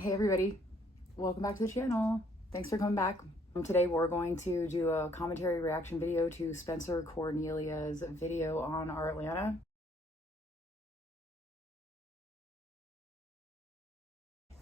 Hey everybody, welcome back to the channel. Thanks for coming back. Today we're going to do a commentary reaction video to Spencer Cornelia's video on Artlanta.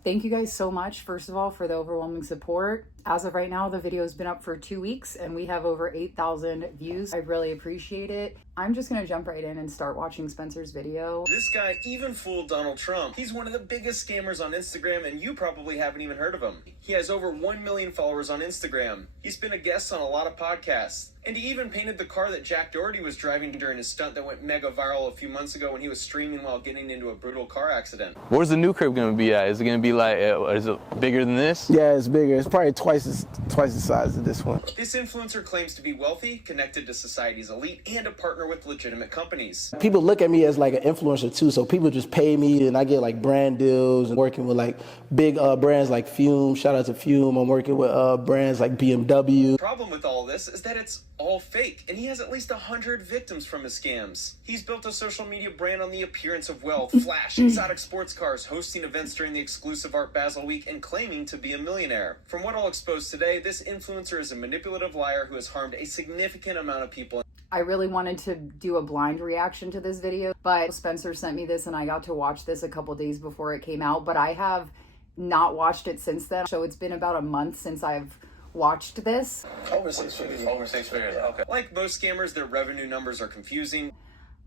Thank you guys so much, first of all, for the overwhelming support. As of right now, the video has been up for 2 weeks and we have over 8,000 views. I really appreciate it. I'm just gonna jump right in and start watching Spencer's video. This guy even fooled Donald Trump. He's one of the biggest scammers on Instagram and you probably haven't even heard of him. He has over 1 million followers on Instagram. He's been a guest on a lot of podcasts. And he even painted the car that Jack Doherty was driving during his stunt that went mega viral a few months ago when he was streaming while getting into a brutal car accident. Where's the new crib gonna be at? Is it gonna be like, is it bigger than this? Yeah, it's bigger. It's probably twice the size of this one. This influencer claims to be wealthy, connected to society's elite, and a partner with legitimate companies. People look at me as like an influencer too, so people just pay me and I get like brand deals and working with like big brands like Fume. Shout out to Fume. I'm working with brands like BMW. The problem with all this is that it's all fake, and he has at least 100 victims from his scams. He's built a social media brand on the appearance of wealth, flash, exotic sports cars, hosting events during the exclusive Art Basel week, and claiming to be a millionaire. From what I'll expose today, this influencer is a manipulative liar who has harmed a significant amount of people. I really wanted to do a blind reaction to this video, but Spencer sent me this and I got to watch this a couple days before it came out, but I have not watched it since then. So it's been about a month since I've watched this. Over 6 figures. Over 6 figures, okay. Like most scammers, their revenue numbers are confusing.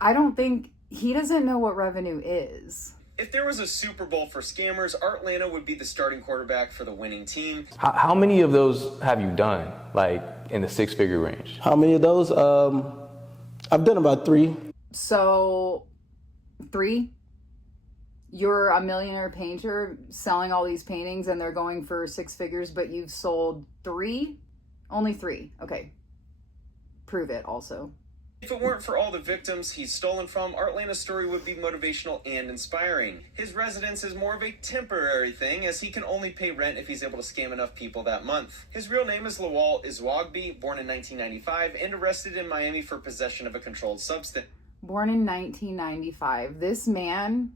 I don't think, he doesn't know what revenue is. If there was a Super Bowl for scammers, Artlanta would be the starting quarterback for the winning team. How many of those have you done, like in the 6-figure range? How many of those? I've done about 3. So, 3? You're a millionaire painter selling all these paintings and they're going for 6 figures, but you've sold 3? Only 3. Okay. Prove it also. If it weren't for all the victims he's stolen from, Artlanta's story would be motivational and inspiring. His residence is more of a temporary thing, as he can only pay rent if he's able to scam enough people that month. His real name is Lawal Iswagbi, born in 1995, and arrested in Miami for possession of a controlled substance. Born in 1995. This man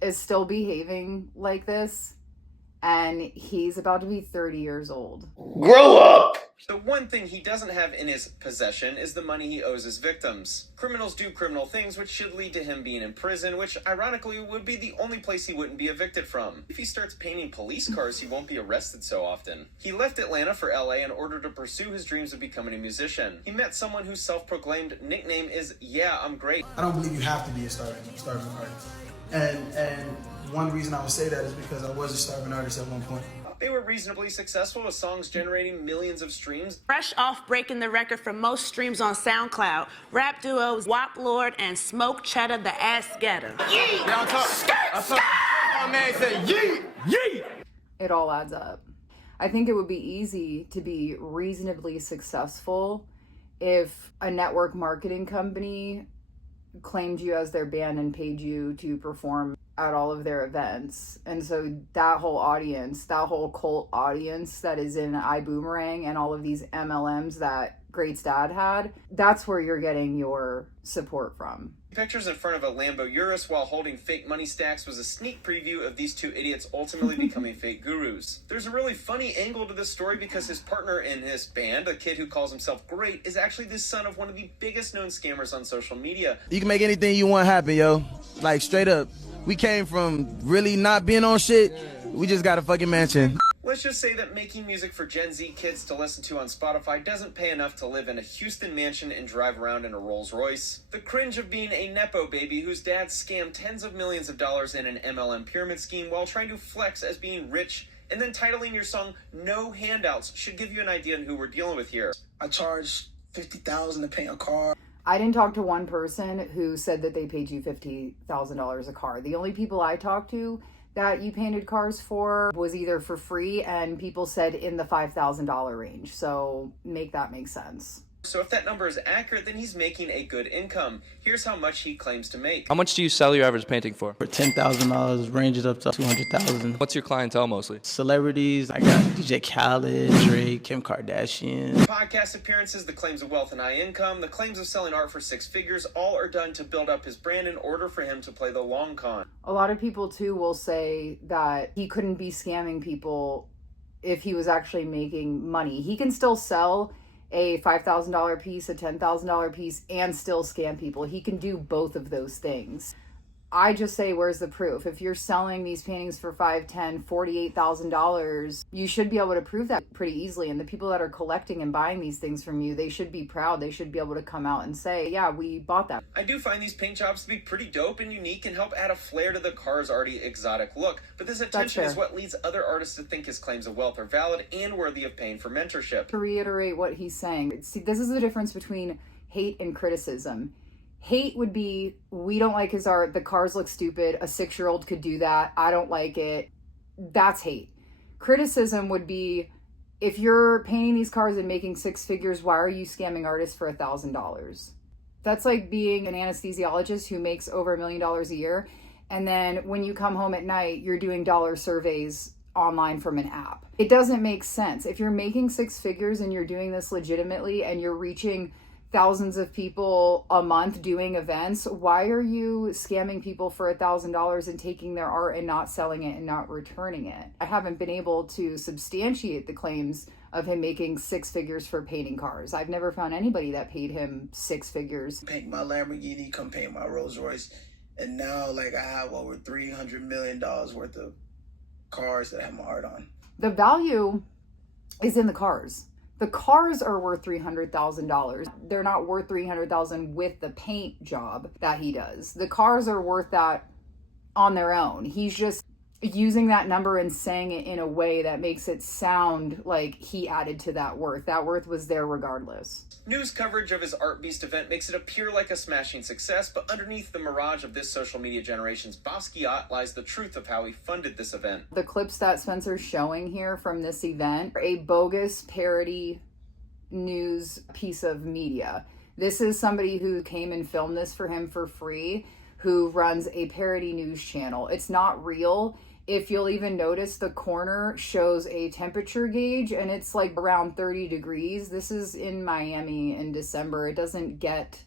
is still behaving like this, and he's about to be 30 years old. Grow up! The one thing he doesn't have in his possession is the money he owes his victims. Criminals do criminal things, which should lead to him being in prison, which ironically would be the only place he wouldn't be evicted from. If he starts painting police cars, he won't be arrested so often. He left Atlanta for LA in order to pursue his dreams of becoming a musician. He met someone whose self-proclaimed nickname is Yeah, I'm Great. I don't believe you have to be a starving artist. And one reason I would say that is because I was a starving artist at one point. They were reasonably successful with songs generating millions of streams. Fresh off breaking the record for most streams on SoundCloud, rap duos Wop Lord and Smoke Cheddar the Ass Getter. Yeet! My man said yeet! Yeet! It all adds up. I think it would be easy to be reasonably successful if a network marketing company claimed you as their band and paid you to perform at all of their events. And so that whole audience, that whole cult audience that is in iBoomerang and all of these MLMs that Great's dad had, that's where you're getting your support from. Pictures in front of a Lambo Urus while holding fake money stacks was a sneak preview of these two idiots ultimately becoming fake gurus. There's a really funny angle to this story because his partner in his band, a kid who calls himself Great, is actually the son of one of the biggest known scammers on social media. You can make anything you want happen, yo. Like, straight up. We came from really not being on shit. We just got a fucking mansion. Let's just say that making music for Gen Z kids to listen to on Spotify doesn't pay enough to live in a Houston mansion and drive around in a Rolls Royce. The cringe of being a Nepo baby whose dad scammed tens of millions of dollars in an MLM pyramid scheme while trying to flex as being rich, and then titling your song No Handouts should give you an idea on who we're dealing with here. I charged $50,000 to paint a car. I didn't talk to one person who said that they paid you $50,000 a car. The only people I talked to that you painted cars for was either for free, and people said in the $5,000 range. So make that make sense. So if that number is accurate, then he's making a good income. Here's how much he claims to make. How much do you sell your average painting for? For $10,000, ranges up to $200,000. What's your clientele mostly? Celebrities, I got DJ Khaled, Drake, Kim Kardashian. Podcast appearances, the claims of wealth and high income, the claims of selling art for six figures, all are done to build up his brand in order for him to play the long con. A lot of people too will say that he couldn't be scamming people if he was actually making money. He can still sell a $5,000 piece, a $10,000 piece, and still scam people. He can do both of those things. I just say, where's the proof? If you're selling these paintings for $5, $10, $48,000, you should be able to prove that pretty easily. And the people that are collecting and buying these things from you, they should be proud. They should be able to come out and say, yeah, we bought that. I do find these paint jobs to be pretty dope and unique and help add a flair to the car's already exotic look. But this attention is what leads other artists to think his claims of wealth are valid and worthy of paying for mentorship. To reiterate what he's saying, see, this is the difference between hate and criticism. Hate would be, we don't like his art, the cars look stupid, a 6-year-old could do that, I don't like it. That's hate. Criticism would be, if you're painting these cars and making six figures, why are you scamming artists for $1,000? That's like being an anesthesiologist who makes over $1 million a year, and then when you come home at night, you're doing dollar surveys online from an app. It doesn't make sense. If you're making six figures and you're doing this legitimately and you're reaching thousands of people a month doing events, why are you scamming people for $1,000 and taking their art and not selling it and not returning it? I haven't been able to substantiate the claims of him making six figures for painting cars. I've never found anybody that paid him six figures. Paint my Lamborghini, come paint my Rolls Royce, and now like I have over $300 million worth of cars that I have my art on. The value is in the cars. The cars are worth $300,000. They're not worth $300,000 with the paint job that he does. The cars are worth that on their own. He's just using that number and saying it in a way that makes it sound like he added to that worth. That worth was there regardless. News coverage of his Art Beast event makes it appear like a smashing success, but underneath the mirage of this social media generation's Basquiat lies the truth of how he funded this event. The clips that Spencer's showing here from this event are a bogus parody news piece of media. This is somebody who came and filmed this for him for free, who runs a parody news channel. It's not real. If you'll even notice, the corner shows a temperature gauge and it's like around 30 degrees. This is in Miami in December. It doesn't get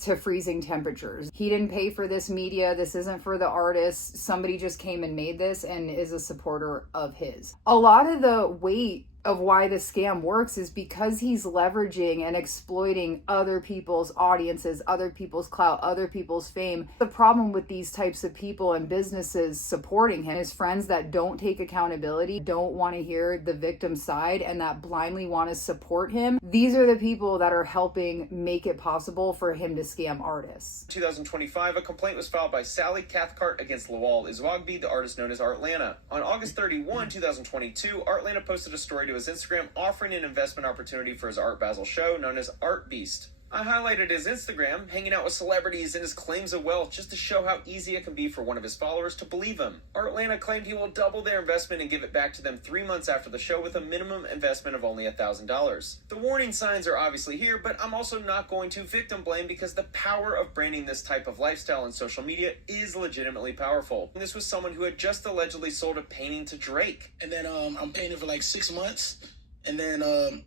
to freezing temperatures. He didn't pay for this media. This isn't for the artist. Somebody just came and made this and is a supporter of his. A lot of the weight of why the scam works is because he's leveraging and exploiting other people's audiences, other people's clout, other people's fame. The problem with these types of people and businesses supporting him is friends that don't take accountability, don't want to hear the victim side, and that blindly want to support him. These are the people that are helping make it possible for him to scam artists. In 2025, a complaint was filed by Sally Cathcart against Lawal Iswagbi, the artist known as Artlanta. On August 31, 2022, Artlanta posted a story to his Instagram offering an investment opportunity for his Art Basel show known as Art Beast. I highlighted his Instagram, hanging out with celebrities and his claims of wealth just to show how easy it can be for one of his followers to believe him. Artlanta claimed he will double their investment and give it back to them 3 months after the show with a minimum investment of only $1,000. The warning signs are obviously here, but I'm also not going to victim blame because the power of branding this type of lifestyle on social media is legitimately powerful. And this was someone who had just allegedly sold a painting to Drake. And then I'm painting for like 6 months, and then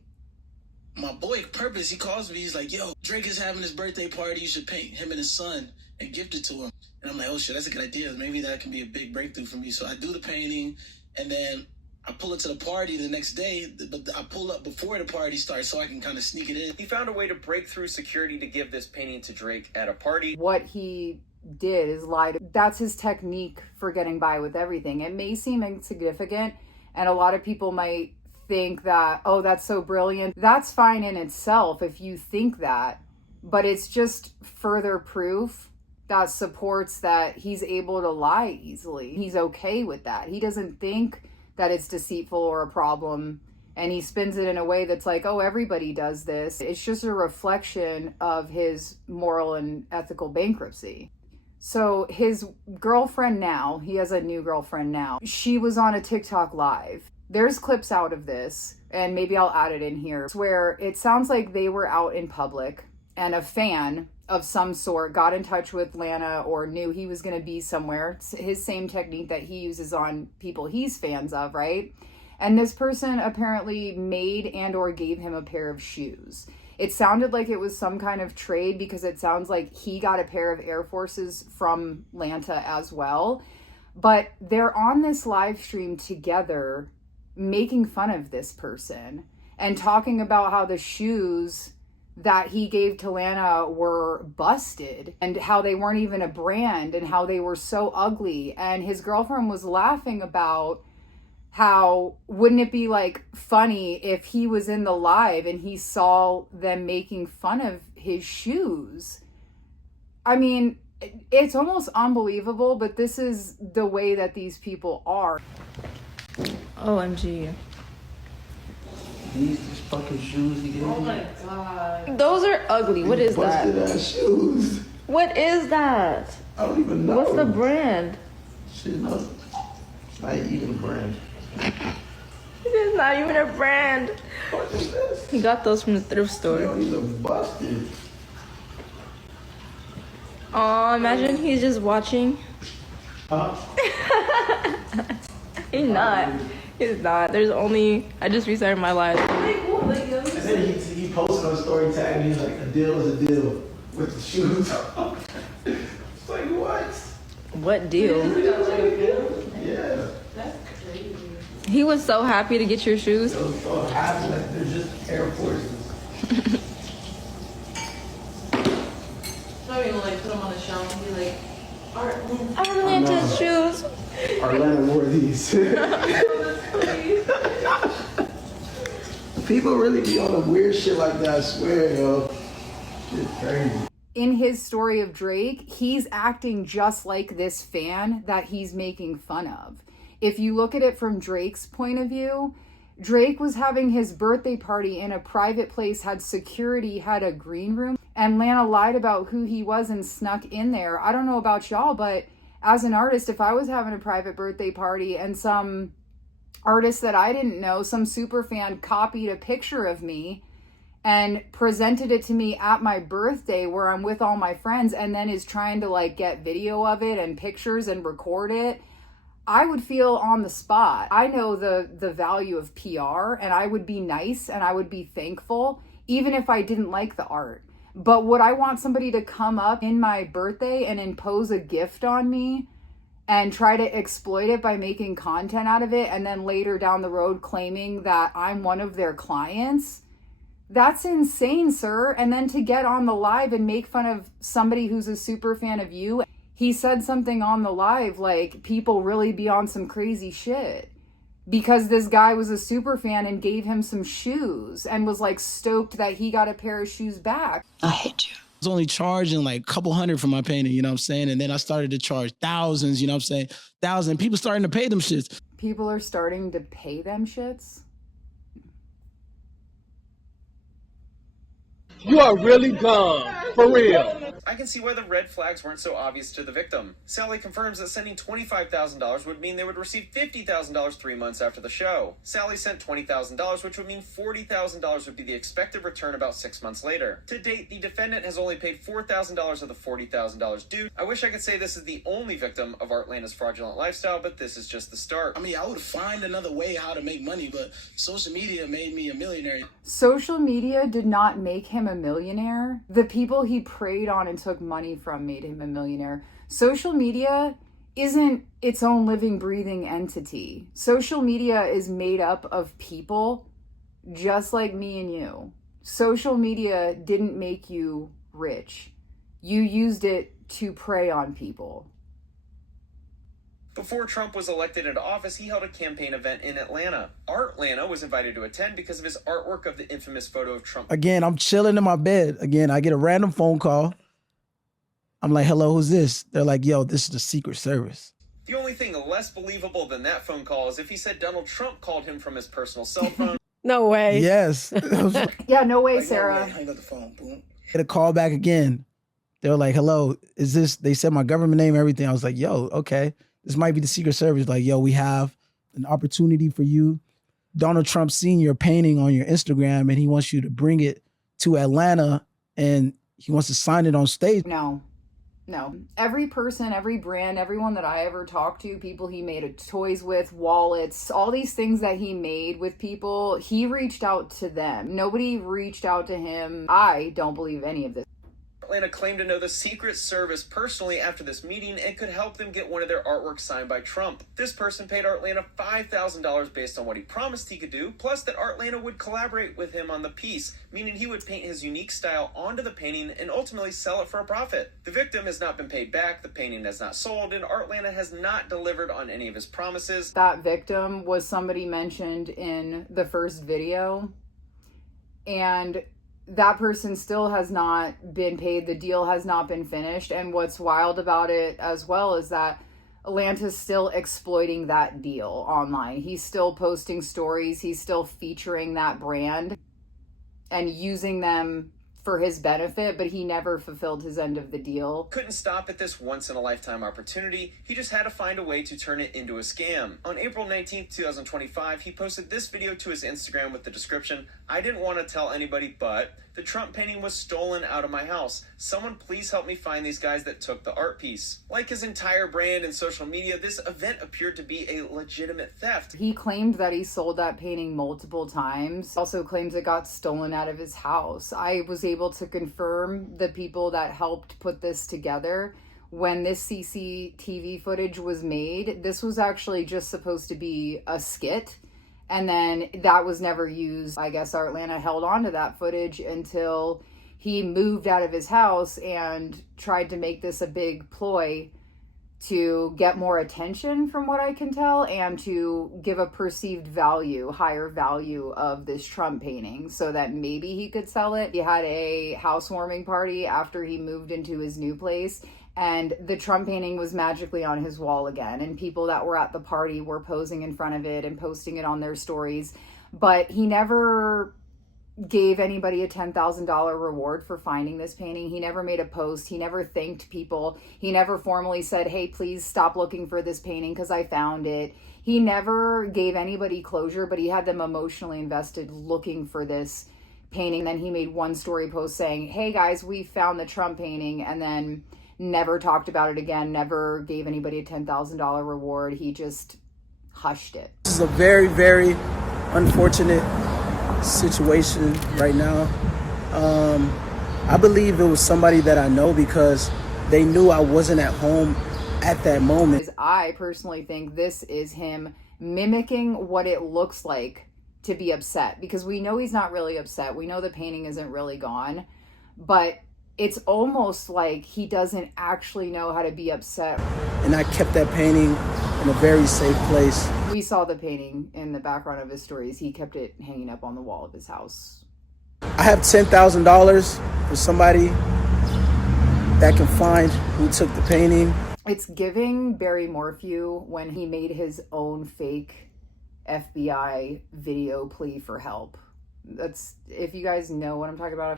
my boy Purpose, he calls me, he's like, yo, Drake is having his birthday party, you should paint him and his son and gift it to him. And I'm like, oh shit, that's a good idea. Maybe that can be a big breakthrough for me. So I do the painting, and then I pull it to the party the next day, but I pull up before the party starts so I can kind of sneak it in. He found a way to break through security to give this painting to Drake at a party. What he did is lie. That's his technique for getting by with everything. It may seem insignificant, and a lot of people might think that, oh, that's so brilliant. That's fine in itself if you think that, but it's just further proof that supports that he's able to lie easily. He's okay with that. He doesn't think that it's deceitful or a problem, and he spins it in a way that's like, oh, everybody does this. It's just a reflection of his moral and ethical bankruptcy. So his girlfriend now, he has a new girlfriend now, she was on a TikTok live, There's clips out of this, and maybe I'll add it in here, where it sounds like they were out in public and a fan of some sort got in touch with Lana or knew he was going to be somewhere. It's his same technique that he uses on people he's fans of, right? And this person apparently made and or gave him a pair of shoes. It sounded like it was some kind of trade because it sounds like he got a pair of Air Forces from Lanta as well. But they're on this live stream together making fun of this person and talking about how the shoes that he gave to Lana were busted and how they weren't even a brand and how they were so ugly. And his girlfriend was laughing about how wouldn't it be like funny if he was in the live and he saw them making fun of his shoes. I mean, it's almost unbelievable, but this is the way that these people are. OMG. These fucking shoes he gave me. Oh my god. Those are ugly. What is that? Busted ass shoes. What is that? I don't even know. What's the brand? Shit, no. It's not even a brand. It is not even a brand. What is this? He got those from the thrift store. Yo, these are busted. Oh, imagine he's just watching. Huh? He's not. He's not. There's only. I just restarted my life. And then he posted on story tag and he's like, a deal is a deal with the shoes. It's like, what? What deal? Yeah. He was so happy to get your shoes. It was so happy, like they're just Air Forces. Probably gonna like put them on the shelf and be like, Artlanta's shoes. Artlanta wore these. People really be on the weird shit like that, I swear, yo. It's crazy. In his story of Drake, he's acting just like this fan that he's making fun of. If you look at it from Drake's point of view, Drake was having his birthday party in a private place, had security, had a green room, and Lana lied about who he was and snuck in there. I don't know about y'all, but as an artist, if I was having a private birthday party and some artist that I didn't know, some super fan copied a picture of me and presented it to me at my birthday where I'm with all my friends and then is trying to like get video of it and pictures and record it, I would feel on the spot. I know the value of PR and I would be nice and I would be thankful even if I didn't like the art. But would I want somebody to come up in my birthday and impose a gift on me and try to exploit it by making content out of it and then later down the road claiming that I'm one of their clients? That's insane, sir. And then to get on the live and make fun of somebody who's a super fan of you. He said something on the live like people really be on some crazy shit because this guy was a super fan and gave him some shoes and was like stoked that he got a pair of shoes back. I hate you. I was only charging like a couple hundred for my painting, you know what I'm saying? And then I started to charge thousands, you know what I'm saying? Thousands. People starting to pay them shits. People are starting to pay them shits? You are really gone. For real. I can see why the red flags weren't so obvious to the victim. Sally confirms that sending $25,000 would mean they would receive $50,000 3 months after the show. Sally sent $20,000, which would mean $40,000 would be the expected return about 6 months later. To date, the defendant has only paid $4,000 of the $40,000 due. I wish I could say this is the only victim of Artlanta's fraudulent lifestyle, but this is just the start. I mean, I would find another way how to make money, but social media made me a millionaire. Social media did not make him a millionaire. The people he preyed on and took money from made him a millionaire. Social media isn't its own living, breathing entity. Social media is made up of people just like me and you. Social media didn't make you rich. You used it to prey on people. Before Trump was elected into office, he held a campaign event in Atlanta. Artlanta was invited to attend because of his artwork of the infamous photo of Trump. Again, I'm chilling in my bed. Again, I get a random phone call. I'm like, hello, who's this? They're like, yo, this is the Secret Service. The only thing less believable than that phone call is if he said Donald Trump called him from his personal cell phone. No way. Yes. Yeah, no way, Like, Sarah. no way. Hang up the phone. Boom. Get a call back again. They were like, hello, is this? They said my government name, everything. I was like, yo, okay. This might be the Secret Service. Like, yo, we have an opportunity for you Donald Trump seen your painting on your Instagram and he wants you to bring it to Atlanta and he wants to sign it on stage. No. Every person, every brand, everyone that I ever talked to, people he made toys with, wallets, all these things that he made with people, he reached out to them. Nobody reached out to him. I don't believe any of this. Artlanta claimed to know the Secret Service personally after this meeting and could help them get one of their artworks signed by Trump. This person paid Artlanta $5,000 based on what he promised he could do, plus that Artlanta would collaborate with him on the piece, meaning he would paint his unique style onto the painting and ultimately sell it for a profit. The victim has not been paid back, the painting has not sold, and Artlanta has not delivered on any of his promises. That victim was somebody mentioned in the first video, and that person still has not been paid. The deal has not been finished. And what's wild about it as well is that Atlanta's still exploiting that deal online. He's still posting stories. He's still featuring that brand and using them for his benefit, but he never fulfilled his end of the deal. Couldn't stop at this once-in-a-lifetime opportunity. He just had to find a way to turn it into a scam. On April 19th, 2025, he posted this video to his Instagram with the description, "I didn't want to tell anybody, but the Trump painting was stolen out of my house. Someone please help me find these guys that took the art piece." Like his entire brand and social media, this event appeared to be a legitimate theft. He claimed that he sold that painting multiple times. Also claims it got stolen out of his house. I was able to confirm the people that helped put this together. When this CCTV footage was made, this was actually just supposed to be a skit. And then that was never used. I guess Artlanta held on to that footage until he moved out of his house and tried to make this a big ploy to get more attention, from what I can tell, and to give a perceived value, higher value of this Trump painting so that maybe he could sell it. He had a housewarming party after he moved into his new place, and the Trump painting was magically on his wall again, and people that were at the party were posing in front of it and posting it on their stories. But he never gave anybody a $10,000 reward for finding this painting. He never made a post. He never thanked people. He never formally said, "Hey, please stop looking for this painting because I found it." He never gave anybody closure, but he had them emotionally invested looking for this painting. Then he made one story post saying, "Hey guys, we found the Trump painting," and then never talked about it again, never gave anybody a $10,000 reward. He just hushed it. This is a very, very unfortunate situation right now. I believe it was somebody that I know because they knew I wasn't at home at that moment. I personally think this is him mimicking what it looks like to be upset, because we know he's not really upset. We know the painting isn't really gone, but it's almost like he doesn't actually know how to be upset. And I kept that painting in a very safe place. We saw the painting in the background of his stories. He kept it hanging up on the wall of his house. I have $10,000 for somebody that can find who took the painting. It's giving Barry Morphew when he made his own fake FBI video plea for help. That's, if you guys know what I'm talking about.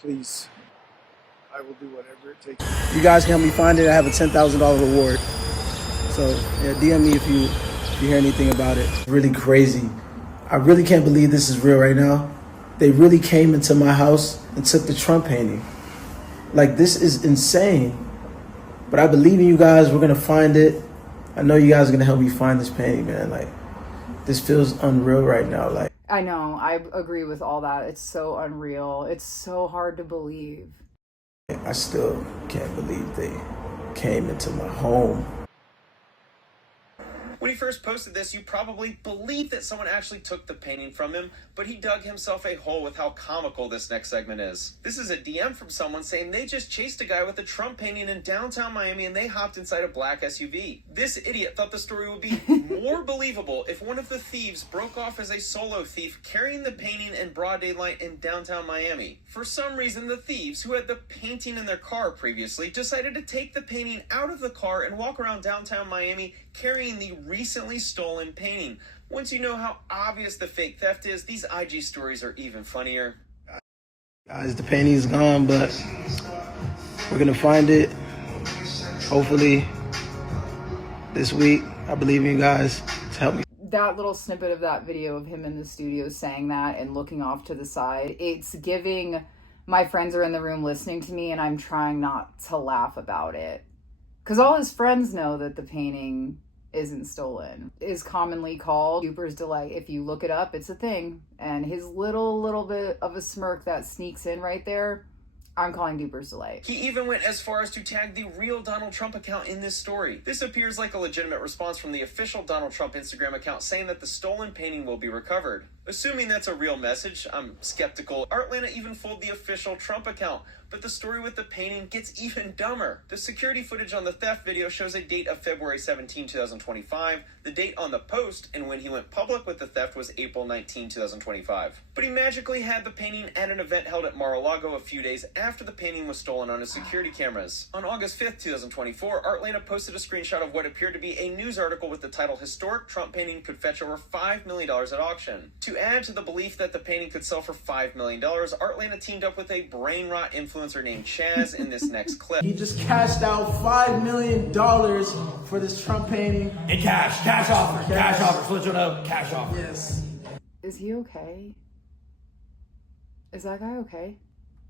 Please, I will do whatever it takes. You guys can help me find it. I have a $10,000 reward. So yeah, DM me if you hear anything about it. Really crazy. I really can't believe this is real right now. They really came into my house and took the Trump painting. Like, this is insane. But I believe in you guys. We're gonna find it. I know you guys are gonna help me find this painting, man. Like, this feels unreal right now. Like, I know, I agree with all that. It's so unreal. It's so hard to believe. I still can't believe they came into my home. When he first posted this, you probably believed that someone actually took the painting from him, but he dug himself a hole with how comical this next segment is. This is a DM from someone saying they just chased a guy with a Trump painting in downtown Miami and they hopped inside a black SUV. This idiot thought the story would be more believable if one of the thieves broke off as a solo thief carrying the painting in broad daylight in downtown Miami. For some reason, the thieves, who had the painting in their car previously, decided to take the painting out of the car and walk around downtown Miami carrying the recently stolen painting. Once you know how obvious the fake theft is, these IG stories are even funnier. Guys, the painting's gone, but we're gonna find it hopefully this week. I believe in you guys to help me. that little snippet of that video of him in the studio saying that and looking off to the side, it's giving my friends are in the room listening to me and I'm trying not to laugh about it. Because all his friends know that the painting isn't stolen. Is commonly called Duper's Delight. If you look it up, it's a thing. And his little bit of a smirk that sneaks in right there, I'm calling Duper's Delight. He even went as far as to tag the real Donald Trump account in this story. This appears like a legitimate response from the official Donald Trump Instagram account saying that the stolen painting will be recovered. Assuming that's a real message, I'm skeptical. Artlanta even fooled the official Trump account, but the story with the painting gets even dumber. The security footage on the theft video shows a date of February 17, 2025. The date on the post and when he went public with the theft was April 19, 2025. But he magically had the painting at an event held at Mar-a-Lago a few days after the painting was stolen on his security cameras. On August 5th, 2024, Artlanta posted a screenshot of what appeared to be a news article with the title "Historic Trump Painting Could Fetch Over $5 million at Auction." To add to the belief that the painting could sell for $5 million, Artlanta teamed up with a brain rot influencer named Chaz in this next clip. He just cashed out $5 million for this Trump painting. In cash offer, cash offer, switch it up, cash offer. Yes. Is he okay? Is that guy okay?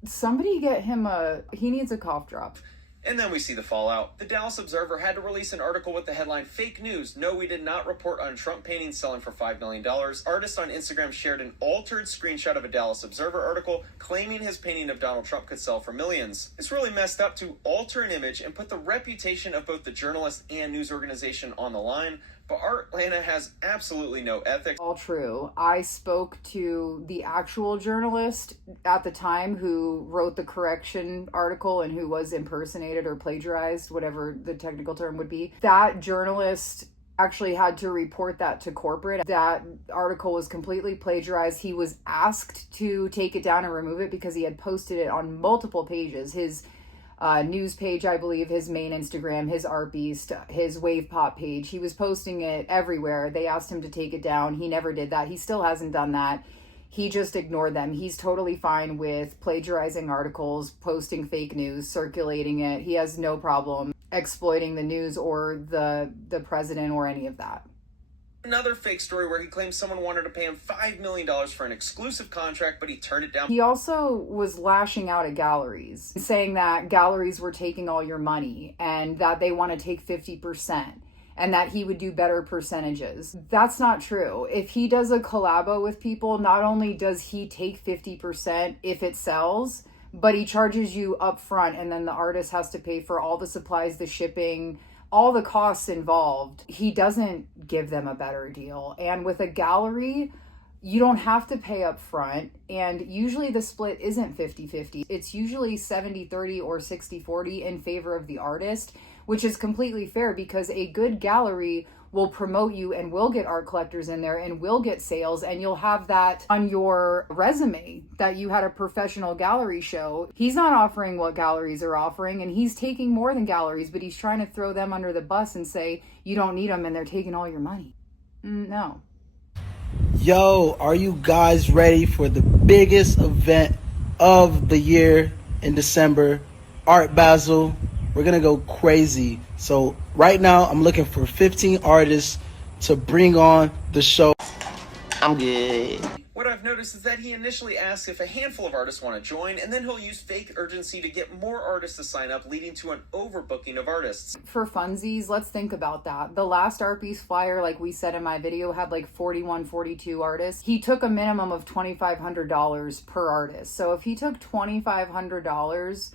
Somebody get him he needs a cough drop. And then we see the fallout. The Dallas Observer had to release an article with the headline, "Fake News. No, we did not report on Trump paintings selling for $5 million. Artist on Instagram shared an altered screenshot of a Dallas Observer article claiming his painting of Donald Trump could sell for millions. It's really messed up to alter an image and put the reputation of both the journalist and news organization on the line. But Artlanta has absolutely no ethics. All true. I spoke to the actual journalist at the time who wrote the correction article and who was impersonated or plagiarized, whatever the technical term would be. That journalist actually had to report that to corporate. That article was completely plagiarized. He was asked to take it down and remove it because he had posted it on multiple pages. His news page, I believe, his main Instagram, his Art Beast, his Wave Pop page. He was posting it everywhere. They asked him to take it down. He never did that. He still hasn't done that. He just ignored them. He's totally fine with plagiarizing articles, posting fake news, circulating it. He has no problem exploiting the news or the president or any of that. Another fake story where he claims someone wanted to pay him $5 million for an exclusive contract, but he turned it down. He also was lashing out at galleries, saying that galleries were taking all your money and that they want to take 50% and that he would do better percentages. That's not true. If he does a collabo with people, not only does he take 50% if it sells, but he charges you up front and then the artist has to pay for all the supplies, the shipping, all the costs involved. He doesn't give them a better deal. And with a gallery, you don't have to pay up front. And usually the split isn't 50-50. It's usually 70-30 or 60-40 in favor of the artist, which is completely fair because a good gallery will promote you and will get art collectors in there and will get sales, and you'll have that on your resume that you had a professional gallery show. He's not offering what galleries are offering, and he's taking more than galleries, but he's trying to throw them under the bus and say you don't need them and they're taking all your money. No. Yo, are you guys ready for the biggest event of the year in December? Art Basel. We're gonna go crazy. So right now I'm looking for 15 artists to bring on the show. I'm good. What I've noticed is that he initially asks if a handful of artists want to join, and then he'll use fake urgency to get more artists to sign up, leading to an overbooking of artists. For funsies, let's think about that. The last Art Beast flyer, like we said in my video, had like 41, 42 artists. He took a minimum of $2,500 per artist. So if he took $2,500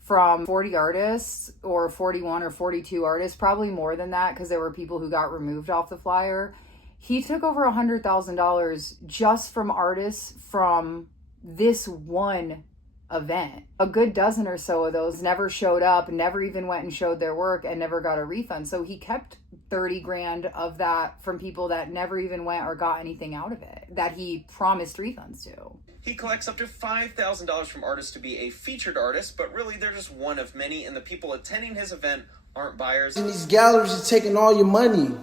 from 40 artists or 41 or 42 artists, probably more than that because there were people who got removed off the flyer. He took over $100,000 just from artists from this one event. A good dozen or so of those never showed up, never even went and showed their work, and never got a refund. So he kept 30 grand of that from people that never even went or got anything out of it that he promised refunds to. He collects up to $5,000 from artists to be a featured artist, but really they're just one of many, and the people attending his event aren't buyers. And these galleries are taking all your money.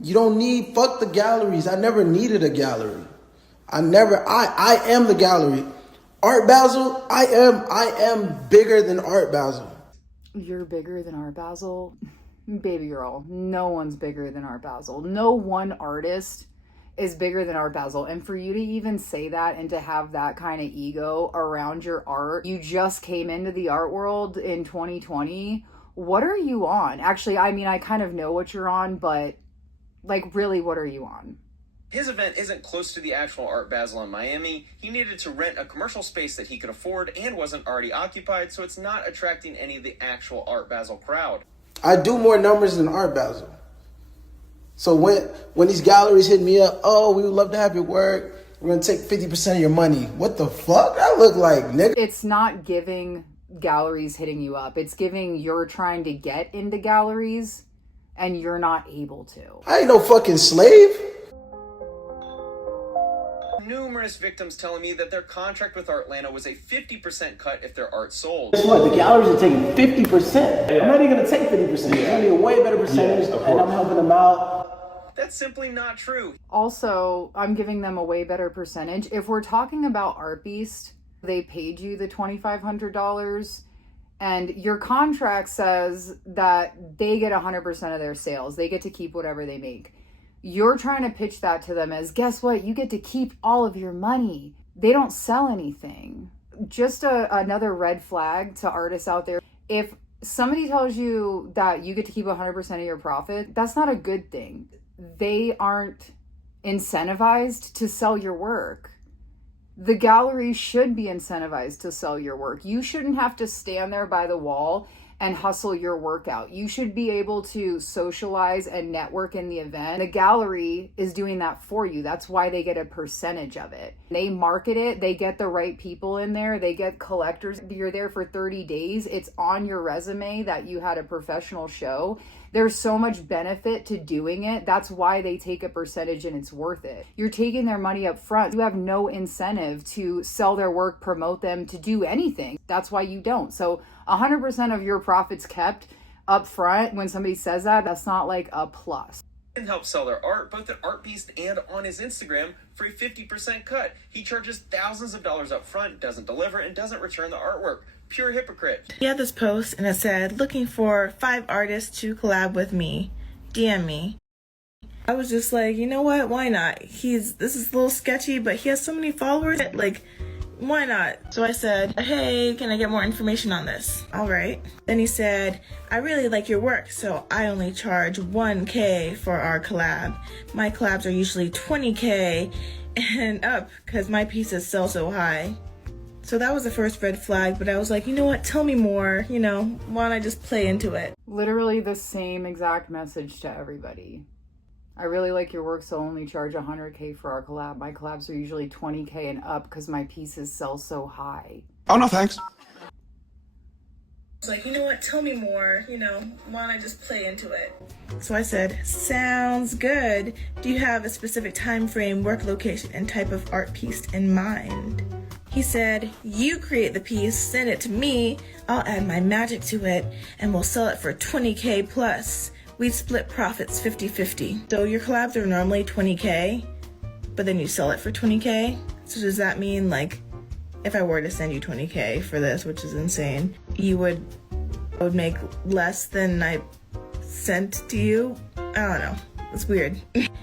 You don't need, fuck the galleries. I never needed a gallery. I am the gallery. Art Basel, I am bigger than Art Basel. You're bigger than Art Basel? Baby girl, no one's bigger than Art Basel. No one artist is bigger than Art Basel. And for you to even say that and to have that kind of ego around your art, you just came into the art world in 2020. What are you on? Actually, I mean, I kind of know what you're on, but like, really, what are you on? His event isn't close to the actual Art Basel in Miami. He needed to rent a commercial space that he could afford and wasn't already occupied, so it's not attracting any of the actual Art Basel crowd. I do more numbers than Art Basel. So when these galleries hit me up, oh, we would love to have your work. We're going to take 50% of your money. What the fuck? That look like, nigga. It's not giving galleries hitting you up. It's giving you're trying to get into galleries and you're not able to. I ain't no fucking slave. Numerous victims telling me that their contract with Artlanta was a 50% cut if their art sold. Guess what? The galleries are taking 50%. I'm not even going to take 50%. It's going to be a way better percentage, and I'm helping them out. That's simply not true. Also, I'm giving them a way better percentage. If we're talking about Art Beast, they paid you the $2,500, and your contract says that they get 100% of their sales. They get to keep whatever they make. You're trying to pitch that to them as, guess what? You get to keep all of your money. They don't sell anything. Just another red flag to artists out there. If somebody tells you that you get to keep 100% of your profit, that's not a good thing. They aren't incentivized to sell your work. The gallery should be incentivized to sell your work. You shouldn't have to stand there by the wall and hustle your work out. You should be able to socialize and network in the event. The gallery is doing that for you. That's why they get a percentage of it. They market it. They get the right people in there. They get collectors. You're there for 30 days. It's on your resume that you had a professional show. There's so much benefit to doing it. That's why they take a percentage and it's worth it. You're taking their money up front. You have no incentive to sell their work, promote them, to do anything. That's why you don't. So 100% of your profits kept up front. When somebody says that, that's not like a plus. And help sell their art both at Art Beast and on his Instagram for a 50% cut. He charges thousands of dollars up front, doesn't deliver, and doesn't return the artwork. Pure hypocrite. He had this post and it said, looking for 5 artists to collab with me. DM me. I was just like, you know what? Why not? This is a little sketchy, but he has so many followers. Like, why not? So I said, hey, can I get more information on this? All right. Then he said, I really like your work, so I only charge $1,000 for our collab. My collabs are usually $20,000 and up because my pieces sell so high. So that was the first red flag, but I was like, you know what? Tell me more. You know, why don't I just play into it? Literally the same exact message to everybody. I really like your work, so only charge $100,000 for our collab. My collabs are usually $20,000 and up because my pieces sell so high. Oh, no, thanks. I was like, you know what? Tell me more. You know, why don't I just play into it? So I said, sounds good. Do you have a specific time frame, work location, and type of art piece in mind? He said, you create the piece, send it to me, I'll add my magic to it, and we'll sell it for $20,000 plus. We split profits 50-50. So your collabs are normally $20,000, but then you sell it for $20,000? So does that mean, like, if I were to send you $20,000 for this, which is insane, you would make less than I sent to you? I don't know. It's weird.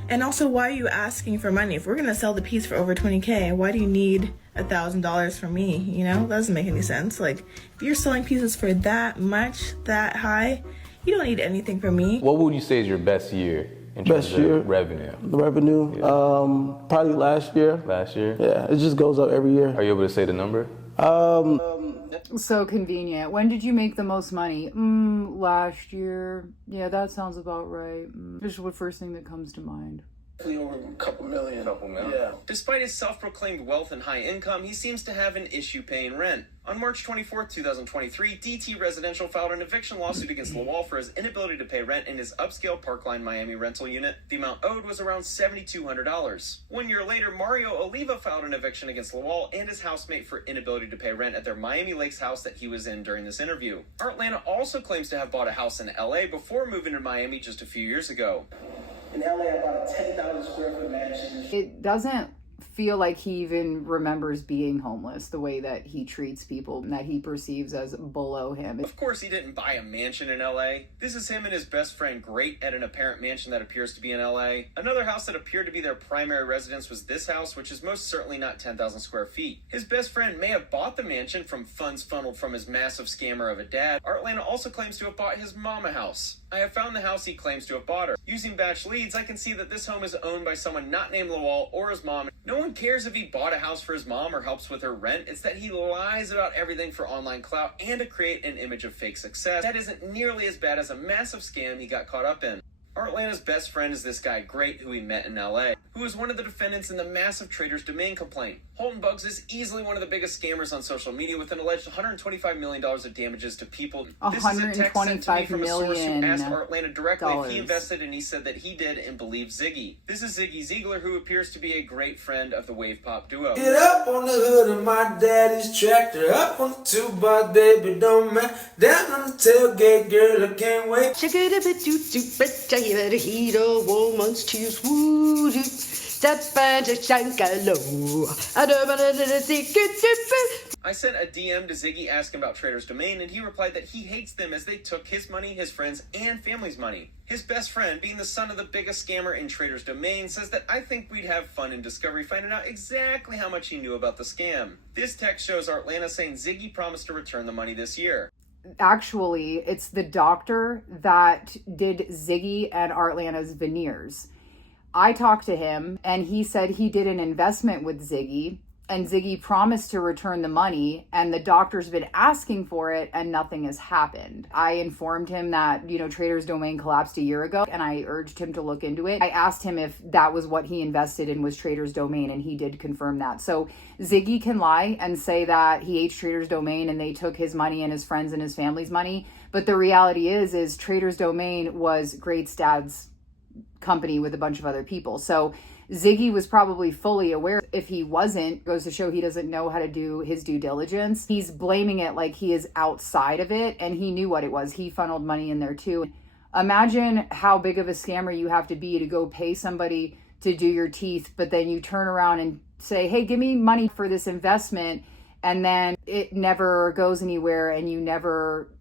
And also, why are you asking for money? If we're gonna sell the piece for over $20,000, why do you need $1,000 from me? You know, that doesn't make any sense. Like, if you're selling pieces for that much, that high, you don't need anything from me. What would you say is your best year in terms of revenue? The revenue, yeah. Probably last year. Last year? Yeah, it just goes up every year. Are you able to say the number? So convenient. When did you make the most money? Last year. Yeah, that sounds about right. Just the first thing that comes to mind. Over a couple million. Yeah. Despite his self-proclaimed wealth and high income, he seems to have an issue paying rent. On March 24th, 2023, DT Residential filed an eviction lawsuit against Lawal for his inability to pay rent in his upscale Parkline Miami rental unit. The amount owed was around $7,200. 1 year later, Mario Oliva filed an eviction against Lawal and his housemate for inability to pay rent at their Miami Lakes house that he was in during this interview. Artlanta also claims to have bought a house in LA before moving to Miami just a few years ago. In LA, I bought a 10,000 square foot mansion. It doesn't feel like he even remembers being homeless, the way that he treats people that he perceives as below him. Of course, he didn't buy a mansion in LA. This is him and his best friend great at an apparent mansion that appears to be in LA. Another house that appeared to be their primary residence was this house, which is most certainly not 10,000 square feet. His best friend may have bought the mansion from funds funneled from his massive scammer of a dad. Artlanta also claims to have bought his mom a house. I have found the house he claims to have bought her. Using batch leads, I can see that this home is owned by someone not named Lawal or his mom. No one cares if he bought a house for his mom or helps with her rent. It's that he lies about everything for online clout and to create an image of fake success. That isn't nearly as bad as a massive scam he got caught up in. Artlanta's best friend is this guy Great, who he met in LA, who is one of the defendants in the massive Trader's Domain complaint. Holton Bugs is easily one of the biggest scammers on social media, with an alleged $125 million of damages to people. This is a text sent to me from a source who asked Artlanta directly if he invested, and he said that he did and believed Ziggy. This is Ziggy Ziegler, who appears to be a great friend of the wave pop duo. Get up on the hood of my daddy's tractor, up on the 2-by, baby, don't matter. Down on the tailgate, girl, I can't wait. Check it a bit, you better heat a woman's tears. Woo, I sent a DM to Ziggy asking about Trader's Domain, and he replied that he hates them as they took his money, his friends, and family's money. His best friend, being the son of the biggest scammer in Trader's Domain, says that I think we'd have fun in Discovery finding out exactly how much he knew about the scam. This text shows Artlanta saying Ziggy promised to return the money this year. Actually, it's the doctor that did Ziggy and Artlanta's veneers. I talked to him, and he said he did an investment with Ziggy, and Ziggy promised to return the money, and the doctor's been asking for it, and nothing has happened. I informed him that, Trader's Domain collapsed a year ago, and I urged him to look into it. I asked him if that was what he invested in, was Trader's Domain, and he did confirm that. So Ziggy can lie and say that he hates Trader's Domain and they took his money and his friends and his family's money, but the reality is Trader's Domain was Great's dad's company with a bunch of other people. So Ziggy was probably fully aware. If he wasn't, goes to show he doesn't know how to do his due diligence. He's blaming it like he is outside of it, and he knew what it was. He funneled money in there too. Imagine how big of a scammer you have to be to go pay somebody to do your teeth, but then you turn around and say, hey, give me money for this investment, and then it never goes anywhere and you never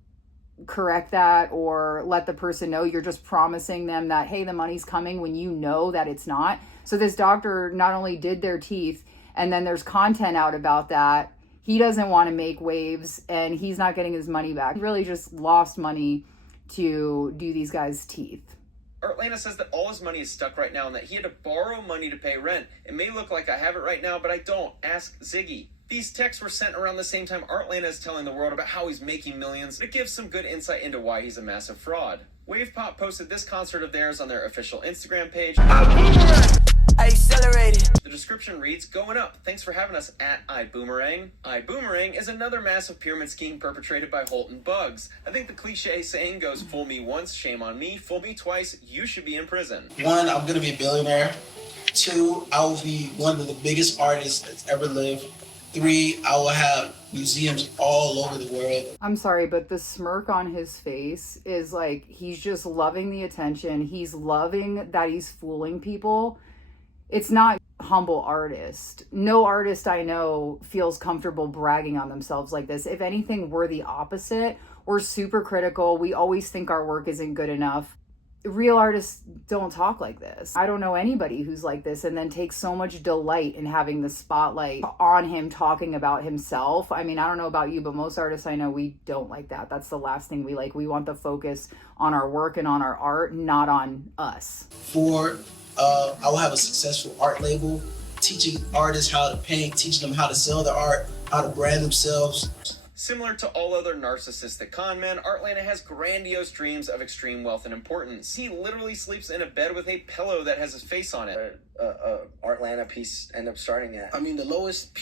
correct that or let the person know. You're just promising them that, hey, the money's coming, when you know that it's not. So this doctor not only did their teeth, and then there's content out about that. He doesn't want to make waves, and he's not getting his money back. He really just lost money to do these guys' teeth. Artlanta says that all his money is stuck right now and that he had to borrow money to pay rent. It may look like I have it right now, but I don't. Ask Ziggy. These texts were sent around the same time Artlanta is telling the world about how he's making millions. It gives some good insight into why he's a massive fraud. Wave Pop posted this concert of theirs on their official Instagram page. Accelerated. The description reads, going up. Thanks for having us at iBoomerang. iBoomerang is another massive pyramid scheme perpetrated by Holton Bugs. I think the cliche saying goes, fool me once, shame on me. Fool me twice, you should be in prison. 1, I'm going to be a billionaire. 2, I will be one of the biggest artists that's ever lived. 3, I will have museums all over the world. I'm sorry, but the smirk on his face is like, he's just loving the attention. He's loving that he's fooling people. It's not humble artist. No artist I know feels comfortable bragging on themselves like this. If anything, we're the opposite. We're super critical. We always think our work isn't good enough. Real artists don't talk like this. I don't know anybody who's like this and then takes so much delight in having the spotlight on him talking about himself. I mean, I don't know about you, but most artists I know, we don't like that. That's the last thing we like. We want the focus on our work and on our art, not on us. 4, I will have a successful art label, teaching artists how to paint, teaching them how to sell their art, how to brand themselves. Similar to all other narcissistic con men, Artlanta has grandiose dreams of extreme wealth and importance. He literally sleeps in a bed with a pillow that has his face on it. Artlanta piece end up starting at? I mean, the lowest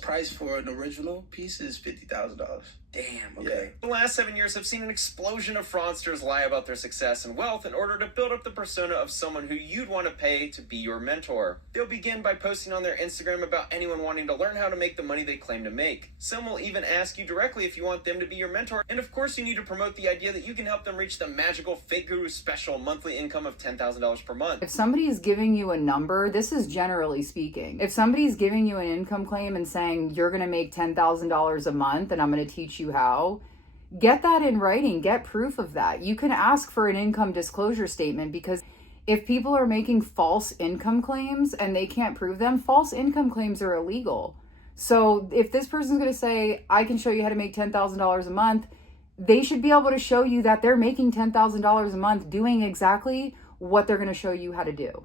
price for an original piece is $50,000. Damn, okay. The last 7 years have seen an explosion of fraudsters lie about their success and wealth in order to build up the persona of someone who you'd want to pay to be your mentor. They'll begin by posting on their Instagram about anyone wanting to learn how to make the money they claim to make. Some will even ask you directly if you want them to be your mentor, and of course you need to promote the idea that you can help them reach the magical Fake Guru special monthly income of $10,000 per month. If somebody is giving you a number, this is generally speaking, if somebody's giving you an income claim and saying you're going to make $10,000 a month and I'm going to teach you how, get that in writing, get proof of that. You can ask for an income disclosure statement, because if people are making false income claims and they can't prove them, false income claims are illegal. So if this person's going to say, I can show you how to make $10,000 a month, they should be able to show you that they're making $10,000 a month doing exactly what they're going to show you how to do.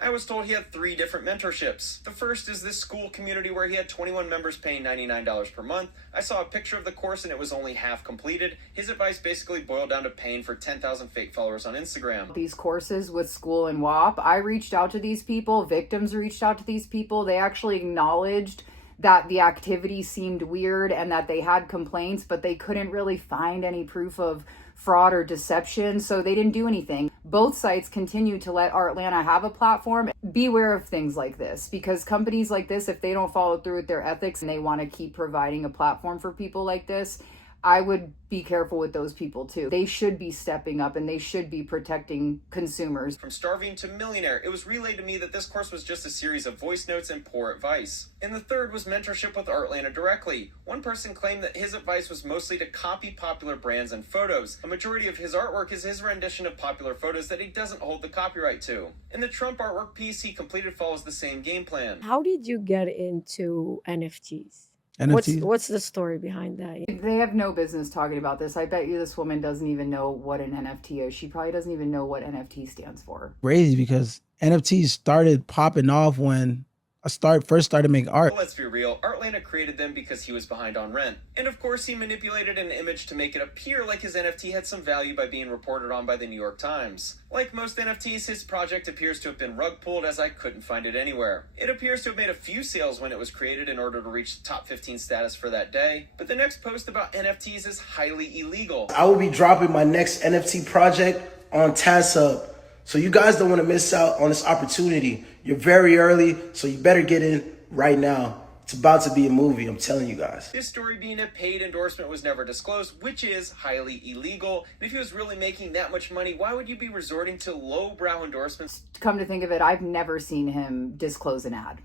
I was told he had 3 different mentorships. The first is this school community where he had 21 members paying $99 per month. I saw a picture of the course and it was only half completed. His advice basically boiled down to paying for 10,000 fake followers on Instagram. These courses with school and WAP, I reached out to these people, victims reached out to these people. They actually acknowledged that the activity seemed weird and that they had complaints, but they couldn't really find any proof of fraud or deception, so they didn't do anything. Both sites continue to let Artlanta have a platform. Beware of things like this, because companies like this, if they don't follow through with their ethics and they want to keep providing a platform for people like this, I would be careful with those people too. They should be stepping up and they should be protecting consumers. From starving to millionaire, it was relayed to me that this course was just a series of voice notes and poor advice. And the third was mentorship with Artlanta directly. One person claimed that his advice was mostly to copy popular brands and photos. A majority of his artwork is his rendition of popular photos that he doesn't hold the copyright to. And the Trump artwork piece he completed follows the same game plan. How did you get into NFTs? NFTs? What's the story behind that? They have no business talking about this. I bet you this woman doesn't even know what an NFT is. She probably doesn't even know what NFT stands for. Crazy, because NFTs started popping off when I first started making art. Let's be real, Artlanta created them because he was behind on rent. And of course he manipulated an image to make it appear like his NFT had some value by being reported on by the New York Times. Like most NFTs, his project appears to have been rug pulled, as I couldn't find it anywhere. It appears to have made a few sales when it was created in order to reach the top 15 status for that day. But the next post about NFTs is highly illegal. I will be dropping my next NFT project on TazHub. So you guys don't want to miss out on this opportunity. You're very early, so you better get in right now. It's about to be a movie, I'm telling you guys. This story being a paid endorsement was never disclosed, which is highly illegal. And if he was really making that much money, why would you be resorting to lowbrow endorsements? Come to think of it, I've never seen him disclose an ad.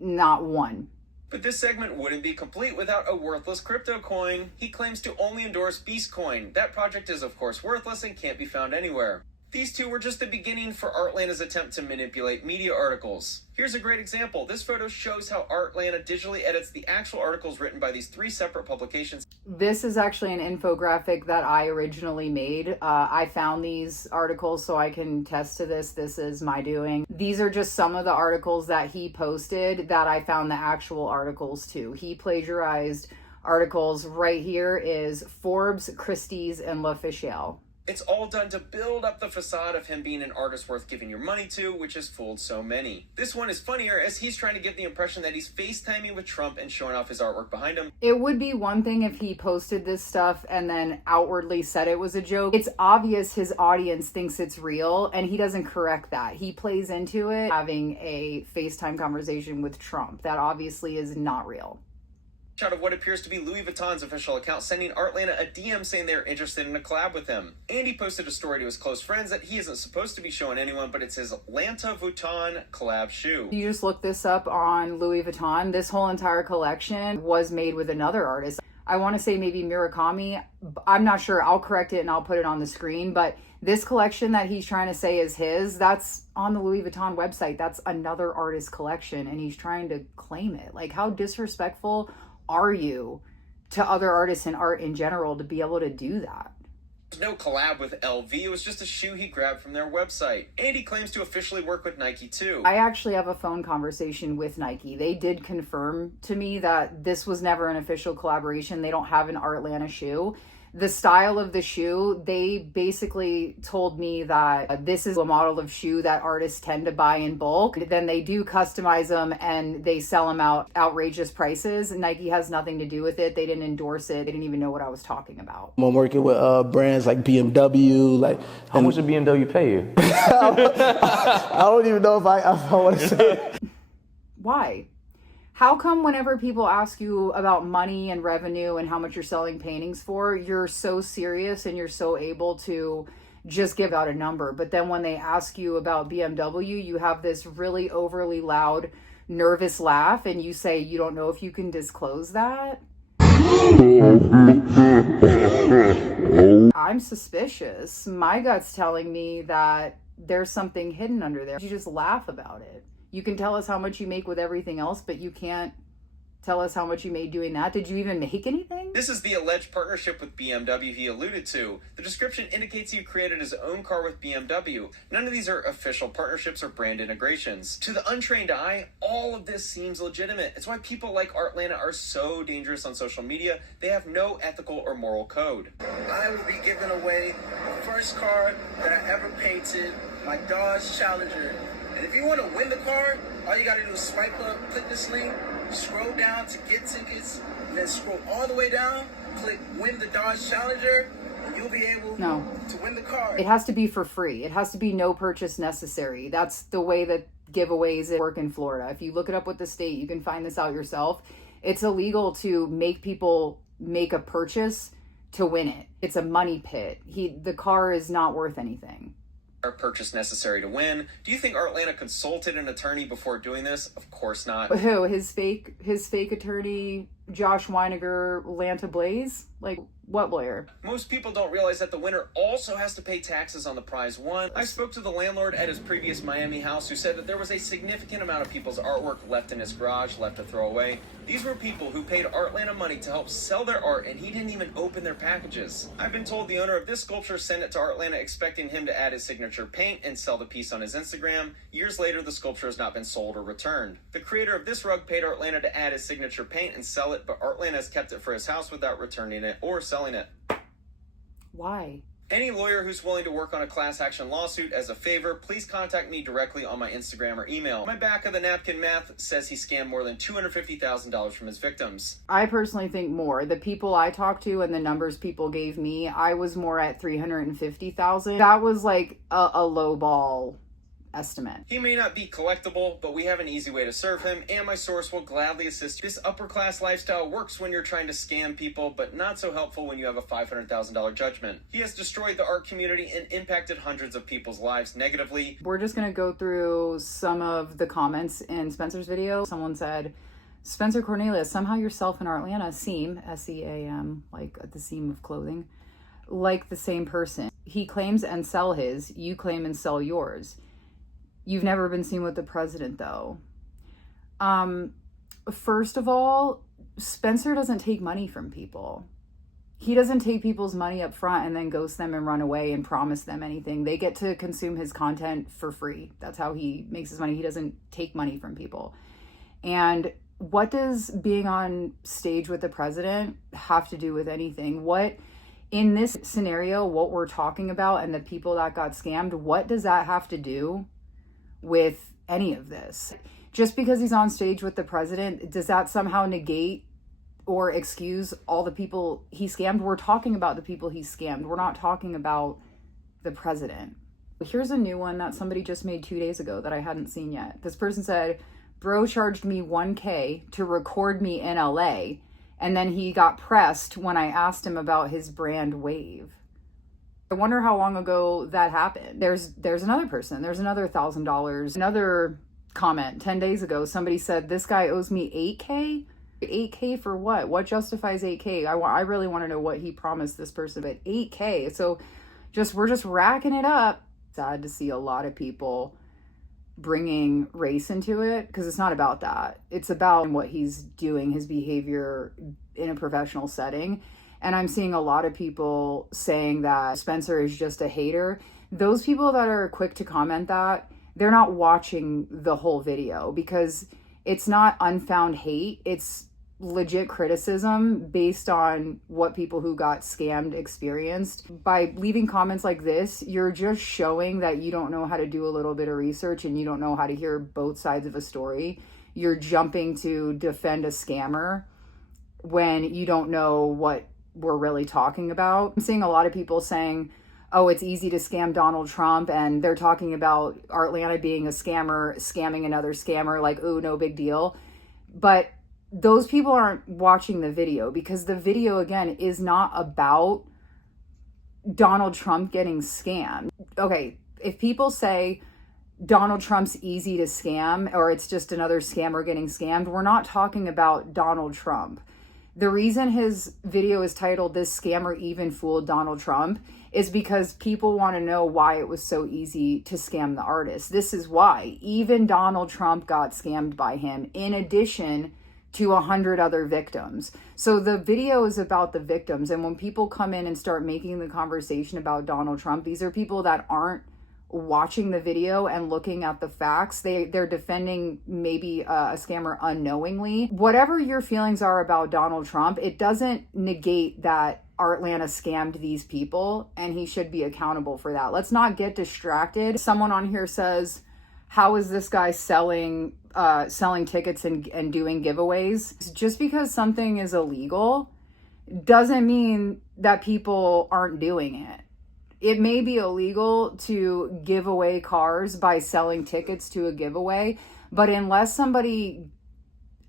Not one. But this segment wouldn't be complete without a worthless crypto coin. He claims to only endorse Beast Coin. That project is of course worthless and can't be found anywhere. These two were just the beginning for Artlanta's attempt to manipulate media articles. Here's a great example. This photo shows how Artlanta digitally edits the actual articles written by these 3 separate publications. This is actually an infographic that I originally made. I found these articles so I can test to this. This is my doing. These are just some of the articles that he posted that I found the actual articles to. He plagiarized articles. Right here is Forbes, Christie's, and L'Officiel. It's all done to build up the facade of him being an artist worth giving your money to, which has fooled so many. This one is funnier as he's trying to give the impression that he's FaceTiming with Trump and showing off his artwork behind him. It would be one thing if he posted this stuff and then outwardly said it was a joke. It's obvious his audience thinks it's real and he doesn't correct that. He plays into it, having a FaceTime conversation with Trump. That obviously is not real. Shot of what appears to be Louis Vuitton's official account sending Artlanta a DM saying they're interested in a collab with him. And he posted a story to his close friends that he isn't supposed to be showing anyone, but it's his Atlanta Vuitton collab shoe. You just look this up on Louis Vuitton. This whole entire collection was made with another artist. I want to say maybe Murakami. I'm not sure. I'll correct it and I'll put it on the screen. But this collection that he's trying to say is his, that's on the Louis Vuitton website. That's another artist's collection and he's trying to claim it. Like, how disrespectful are you to other artists and art in general to be able to do that? There's no collab with LV, it was just a shoe he grabbed from their website. And he claims to officially work with Nike too. I actually have a phone conversation with Nike. They did confirm to me that this was never an official collaboration. They don't have an Artlanta shoe. The style of the shoe, they basically told me that this is a model of shoe that artists tend to buy in bulk. Then they do customize them and they sell them out outrageous prices. Nike has nothing to do with it. They didn't endorse it. They didn't even know what I was talking about. I'm working with brands like BMW. Like, how much did BMW pay you? I don't even know if I want to say it. Why? How come whenever people ask you about money and revenue and how much you're selling paintings for, you're so serious and you're so able to just give out a number? But then when they ask you about BMW, you have this really overly loud, nervous laugh and you say you don't know if you can disclose that? I'm suspicious. My gut's telling me that there's something hidden under there. You just laugh about it. You can tell us how much you make with everything else, but you can't tell us how much you made doing that. Did you even make anything? This is the alleged partnership with BMW he alluded to. The description indicates he created his own car with BMW. None of these are official partnerships or brand integrations. To the untrained eye, all of this seems legitimate. It's why people like Artlanta are so dangerous on social media. They have no ethical or moral code. I will be giving away the first car that I ever painted, my Dodge Challenger. And if you want to win the car, all you got to do is swipe up, click this link, scroll down to get tickets, and then scroll all the way down, click win the Dodge Challenger, and you'll be able to win the car. It has to be for free. It has to be no purchase necessary. That's the way that giveaways work in Florida. If you look it up with the state, you can find this out yourself. It's illegal to make people make a purchase to win it. It's a money pit. The car is not worth anything. Purchase necessary to win. Do you think Artlanta consulted an attorney before doing this? Of course not. Who? His fake attorney, Josh Weiniger, Lanta Blaze? Like, what lawyer? Most people don't realize that the winner also has to pay taxes on the prize won. I spoke to the landlord at his previous Miami house who said that there was a significant amount of people's artwork left in his garage, left to throw away. These were people who paid Artlanta money to help sell their art, and he didn't even open their packages. I've been told the owner of this sculpture sent it to Artlanta expecting him to add his signature paint and sell the piece on his Instagram. Years later, the sculpture has not been sold or returned. The creator of this rug paid Artlanta to add his signature paint and sell it, but Artlanta has kept it for his house without returning it or selling it. Why? Any lawyer who's willing to work on a class action lawsuit as a favor, please contact me directly on my Instagram or email. My back of the napkin math says he scammed more than $250,000 from his victims. I personally think more. The people I talked to and the numbers people gave me, I was more at $350,000. That was like a low ball estimate. He may not be collectible, but we have an easy way to serve him, and my source will gladly assist. This upper class lifestyle works when you're trying to scam people, but not so helpful when you have a $500,000 judgment. He has destroyed the art community and impacted hundreds of people's lives negatively. We're just going to go through some of the comments in Spencer's video. Someone said, Spencer Cornelia, somehow yourself and Artlanta seem, S-E-A-M, like at the seam of clothing, like the same person. He claims and sell his, you claim and sell yours. You've never been seen with the president, though. First of all, Spencer doesn't take money from people. He doesn't take people's money up front and then ghost them and run away and promise them anything. They get to consume his content for free. That's how he makes his money. He doesn't take money from people. And what does being on stage with the president have to do with anything? What, in this scenario, what we're talking about and the people that got scammed, what does that have to do with any of this? Just because he's on stage with the president, does that somehow negate or excuse all the people he scammed? We're talking about the people he scammed. We're not talking about the president. Here's a new one that somebody just made 2 days ago that I hadn't seen yet. This person said, bro charged me $1,000 to record me in LA, and then he got pressed when I asked him about his brand Wave. I wonder how long ago that happened. There's another person. There's another $1,000. Another comment 10 days ago, somebody said, this guy owes me $8,000? $8,000 for what? What justifies $8,000? I really want to know what he promised this person, but $8,000. So we're just racking it up. Sad to see a lot of people bringing race into it, because it's not about that. It's about what he's doing, his behavior in a professional setting. And I'm seeing a lot of people saying that Spencer is just a hater. Those people that are quick to comment that, they're not watching the whole video, because it's not unfound hate. It's legit criticism based on what people who got scammed experienced. By leaving comments like this, you're just showing that you don't know how to do a little bit of research and you don't know how to hear both sides of a story. You're jumping to defend a scammer when you don't know what we're really talking about. I'm seeing a lot of people saying, oh, it's easy to scam Donald Trump, and they're talking about Artlanta being a scammer, scamming another scammer, like, ooh, no big deal. But those people aren't watching the video, because the video, again, is not about Donald Trump getting scammed. Okay, if people say Donald Trump's easy to scam, or it's just another scammer getting scammed, we're not talking about Donald Trump. The reason his video is titled "This Scammer Even Fooled Donald Trump" is because people want to know why it was so easy to scam the artist. This is why. Even Donald Trump got scammed by him, in addition to 100 other victims. So the video is about the victims. And when people come in and start making the conversation about Donald Trump, these are people that aren't watching the video and looking at the facts. They're defending maybe a scammer unknowingly. Whatever your feelings are about Donald Trump, it doesn't negate that Artlanta scammed these people, and he should be accountable for that. Let's not get distracted. Someone on here says, how is this guy selling tickets and doing giveaways? Just because something is illegal doesn't mean that people aren't doing it. It may be illegal to give away cars by selling tickets to a giveaway, but unless somebody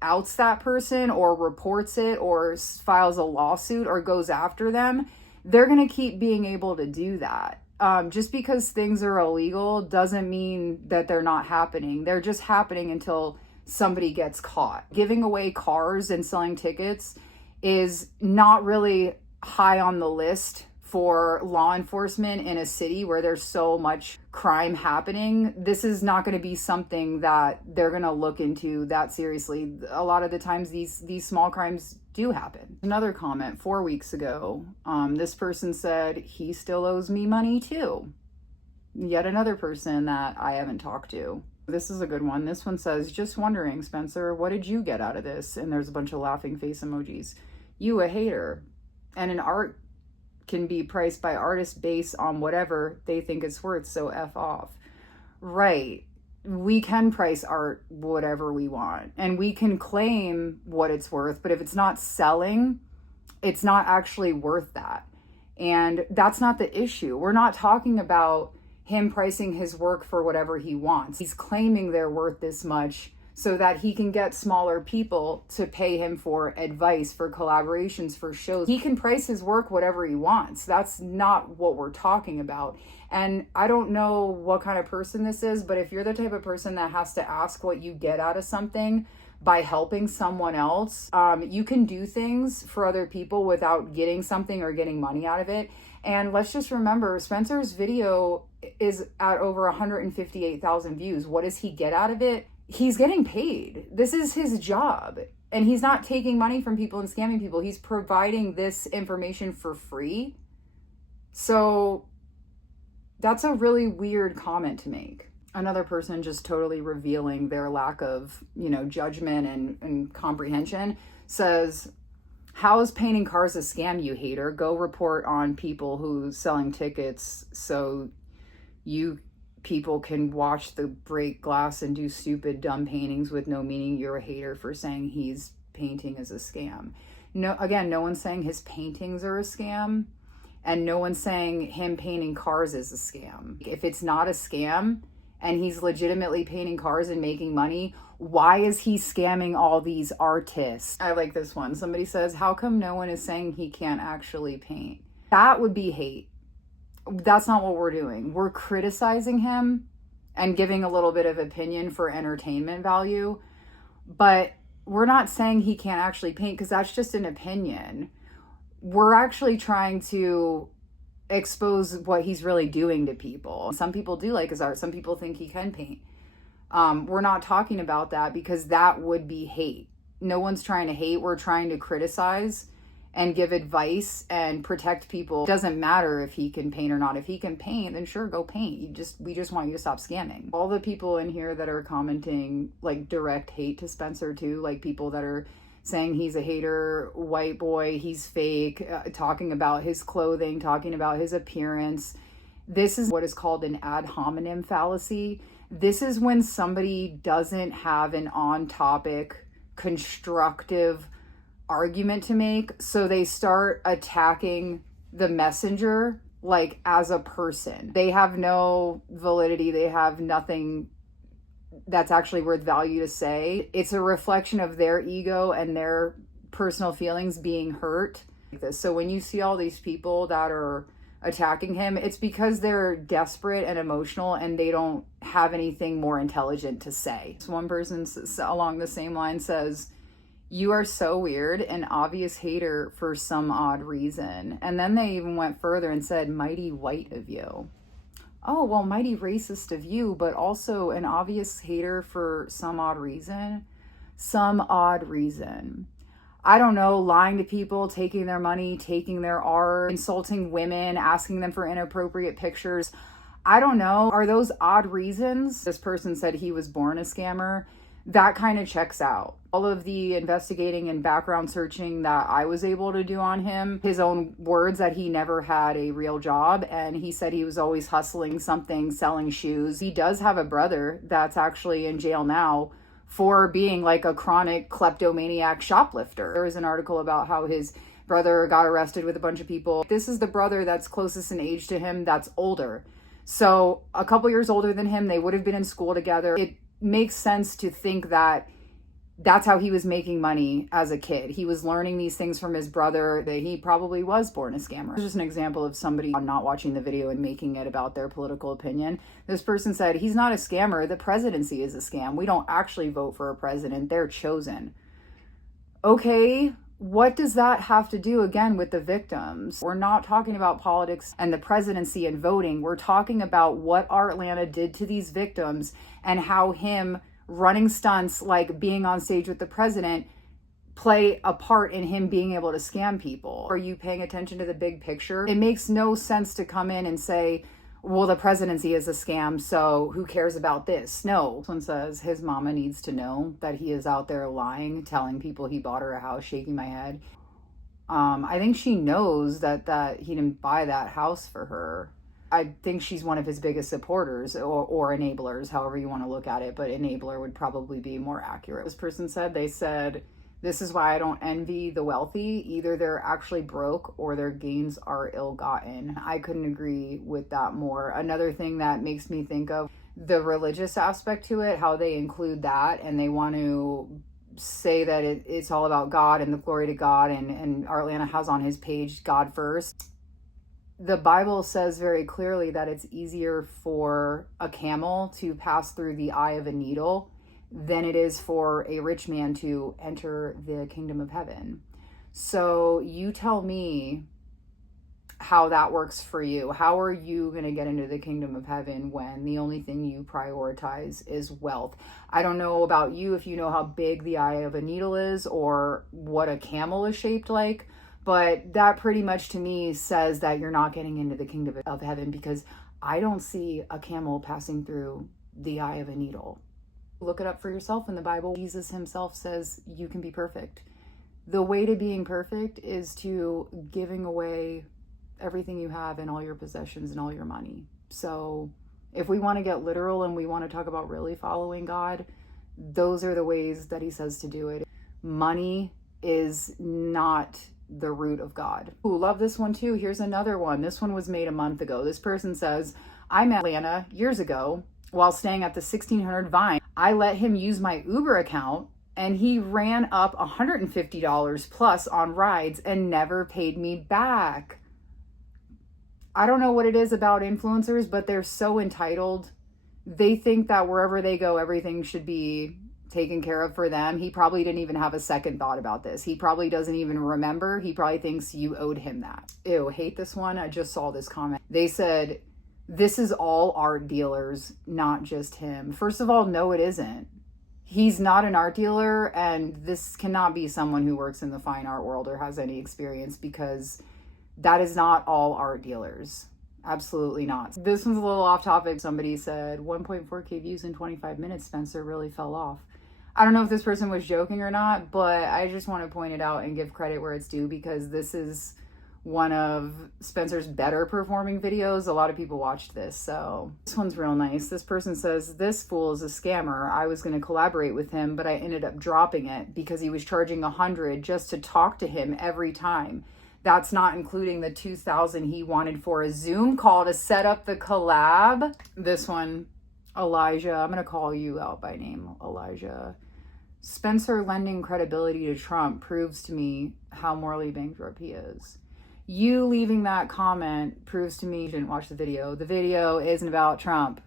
outs that person or reports it or files a lawsuit or goes after them, they're going to keep being able to do that. Just because things are illegal doesn't mean that they're not happening. They're just happening until somebody gets caught. Giving away cars and selling tickets is not really high on the list for law enforcement in a city where there's so much crime happening. This is not going to be something that they're going to look into that seriously. A lot of the times these small crimes do happen. Another comment 4 weeks ago, this person said he still owes me money too. Yet another person that I haven't talked to. This is a good one. This one says, just wondering, Spencer, what did you get out of this? And there's a bunch of laughing face emojis. You a hater. And an art can be priced by artists based on whatever they think it's worth, so F off. Right. We can price art whatever we want, and we can claim what it's worth, but if it's not selling, it's not actually worth that. And that's not the issue. We're not talking about him pricing his work for whatever he wants. He's claiming they're worth this much so that he can get smaller people to pay him for advice, for collaborations, for shows. He can price his work whatever he wants. That's not what we're talking about. And I don't know what kind of person this is, but if you're the type of person that has to ask what you get out of something by helping someone else, you can do things for other people without getting something or getting money out of it. And let's just remember, Spencer's video is at over 158,000 views. What does he get out of it? He's getting paid. This is his job. And he's not taking money from people and scamming people. He's providing this information for free. So that's a really weird comment to make. Another person just totally revealing their lack of, judgment and comprehension says, how is painting cars a scam, you hater? Go report on people who's selling tickets so you people can watch the break glass and do stupid, dumb paintings with no meaning. You're a hater for saying he's painting is a scam. No, again, no one's saying his paintings are a scam, and no one's saying him painting cars is a scam. If it's not a scam and he's legitimately painting cars and making money, why is he scamming all these artists? I like this one. Somebody says, how come no one is saying he can't actually paint? That would be hate. That's not what we're doing. We're criticizing him and giving a little bit of opinion for entertainment value, but we're not saying he can't actually paint, because that's just an opinion. We're actually trying to expose what he's really doing to people. Some people do like his art. Some people think he can paint. We're not talking about that because that would be hate. No one's trying to hate. We're trying to criticize and give advice and protect people. It doesn't matter if he can paint or not. If he can paint, then sure, go paint. We just want you to stop scamming. All the people in here that are commenting like direct hate to Spencer too, like people that are saying he's a hater, white boy, he's fake, talking about his clothing, talking about his appearance. This is what is called an ad hominem fallacy. This is when somebody doesn't have an on-topic, constructive argument to make, so they start attacking the messenger like as a person. They have no validity, they have nothing that's actually worth value to say. It's a reflection of their ego and their personal feelings being hurt. So when you see all these people that are attacking him, it's because they're desperate and emotional and they don't have anything more intelligent to say. So one person along the same line says, "You are so weird, an obvious hater for some odd reason." And then they even went further and said, "Mighty white of you." Oh, well, mighty racist of you, but also an obvious hater for some odd reason. Some odd reason. I don't know, lying to people, taking their money, taking their art, insulting women, asking them for inappropriate pictures. I don't know. Are those odd reasons? This person said he was born a scammer. That kind of checks out. All of the investigating and background searching that I was able to do on him, his own words that he never had a real job, and he said he was always hustling something, selling shoes. He does have a brother that's actually in jail now for being like a chronic kleptomaniac shoplifter. There was an article about how his brother got arrested with a bunch of people. This is the brother that's closest in age to him that's older. So a couple years older than him, they would have been in school together. It makes sense to think that that's how he was making money as a kid. He was learning these things from his brother, that he probably was born a scammer. It's just an example of somebody not watching the video and making it about their political opinion. This person said, "He's not a scammer. The presidency is a scam. We don't actually vote for a president. They're chosen." Okay, what does that have to do again with the victims? We're not talking about politics and the presidency and voting. We're talking about what Artlanta did to these victims and how him running stunts like being on stage with the president play a part in him being able to scam people. Are you paying attention to the big picture? It makes no sense to come in and say, well, the presidency is a scam, so who cares about this? No. Someone says his mama needs to know that he is out there lying, telling people he bought her a house, shaking my head. I think she knows that he didn't buy that house for her. I think she's one of his biggest supporters or enablers, however you want to look at it, but enabler would probably be more accurate. This person said, they said, "This is why I don't envy the wealthy. Either they're actually broke or their gains are ill-gotten." I couldn't agree with that more. Another thing that makes me think of the religious aspect to it, how they include that and they want to say that it's all about God and the glory to God, and Artlanta has on his page God first. The Bible says very clearly that it's easier for a camel to pass through the eye of a needle than it is for a rich man to enter the kingdom of heaven. So you tell me how that works for you. How are you going to get into the kingdom of heaven when the only thing you prioritize is wealth? I don't know about you if you know how big the eye of a needle is or what a camel is shaped like, but that pretty much to me says that you're not getting into the kingdom of heaven, because I don't see a camel passing through the eye of a needle. Look it up for yourself in the Bible. Jesus himself says you can be perfect. The way to being perfect is to giving away everything you have and all your possessions and all your money. So if we want to get literal and we want to talk about really following God, those are the ways that he says to do it. Money is not the root of God. Ooh, love this one too. Here's another one. This one was made a month ago. This person says, "I met Atlanta years ago while staying at the 1600 Vine. I let him use my Uber account and he ran up $150 plus on rides and never paid me back." I don't know what it is about influencers, but they're so entitled. They think that wherever they go, everything should be taken care of for them. He probably didn't even have a second thought about this. He probably doesn't even remember. He probably thinks you owed him that. Ew, hate this one. I just saw this comment. They said, "This is all art dealers, not just him." First of all, no, it isn't. He's not an art dealer, and this cannot be someone who works in the fine art world or has any experience, because that is not all art dealers. Absolutely not. This one's a little off topic. Somebody said 1.4K views in 25 minutes. Spencer really fell off. I don't know if this person was joking or not, but I just want to point it out and give credit where it's due, because this is one of Spencer's better performing videos. A lot of people watched this, so this one's real nice. This person says, this fool is a scammer. I was going to collaborate with him, but I ended up dropping it because he was charging $100 just to talk to him every time. That's not including the $2,000 he wanted for a Zoom call to set up the collab. This one, Elijah, I'm going to call you out by name, Elijah. Spencer lending credibility to Trump proves to me how morally bankrupt he is. You leaving that comment proves to me you didn't watch the video. The video isn't about Trump.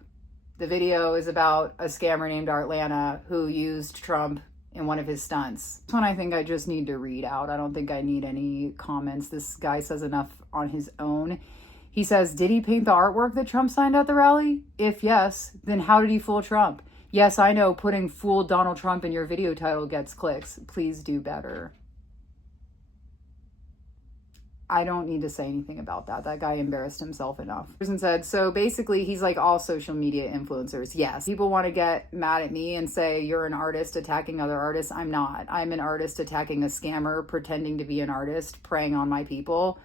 The video is about a scammer named Artlanta who used Trump in one of his stunts. This one I think I just need to read out. I don't think I need any comments. This guy says enough on his own. He says, did he paint the artwork that Trump signed at the rally? If yes, then how did he fool Trump? Yes, I know putting "fool Donald Trump" in your video title gets clicks. Please do better. I don't need to say anything about that. That guy embarrassed himself enough. Person said, so basically he's like all social media influencers. Yes, people want to get mad at me and say you're an artist attacking other artists. I'm not. I'm an artist attacking a scammer pretending to be an artist, preying on my people.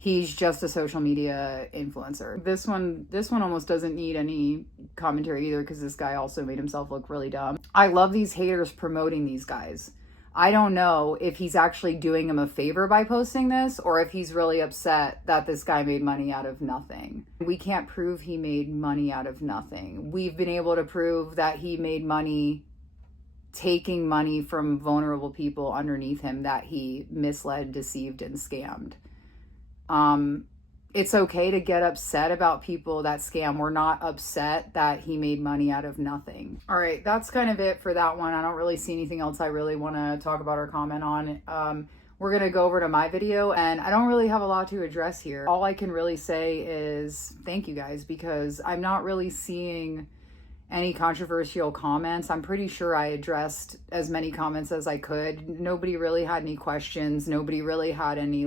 He's just a social media influencer. This one almost doesn't need any commentary either, because this guy also made himself look really dumb. I love these haters promoting these guys. I don't know if he's actually doing him a favor by posting this, or if he's really upset that this guy made money out of nothing. We can't prove he made money out of nothing. We've been able to prove that he made money taking money from vulnerable people underneath him that he misled, deceived, and scammed. It's okay to get upset about people that scam. We're not upset that he made money out of nothing. All right, that's kind of it for that one. I don't really see anything else I really want to talk about or comment on. We're going to go over to my video, and I don't really have a lot to address here. All I can really say is thank you guys, because I'm not really seeing any controversial comments. I'm pretty sure I addressed as many comments as I could. Nobody really had any questions. Nobody really had any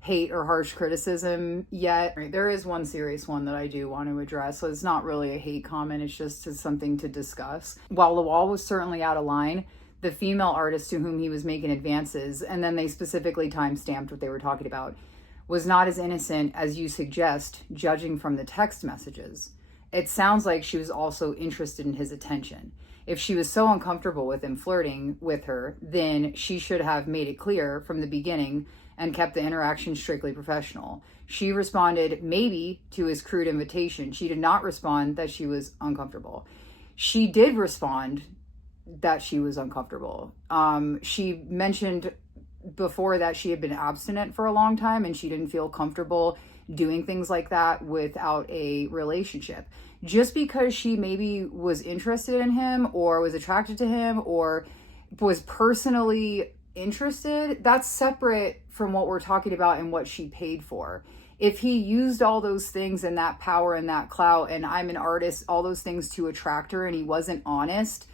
hate or harsh criticism yet. There is one serious one that I do want to address, so it's not really a hate comment, it's just something to discuss. While Lawal was certainly out of line, the female artist to whom he was making advances, and then they specifically time-stamped what they were talking about, was not as innocent as you suggest, judging from the text messages. It sounds like she was also interested in his attention. If she was so uncomfortable with him flirting with her, then she should have made it clear from the beginning and kept the interaction strictly professional. She responded maybe to his crude invitation. She did not respond that she was uncomfortable. She did respond that she was uncomfortable. She mentioned before that she had been abstinent for a long time and she didn't feel comfortable doing things like that without a relationship. Just because she maybe was interested in him or was attracted to him or was personally interested, that's separate from what we're talking about and what she paid for. If he used all those things and that power and that clout and I'm an artist, all those things to attract her, and he wasn't honest,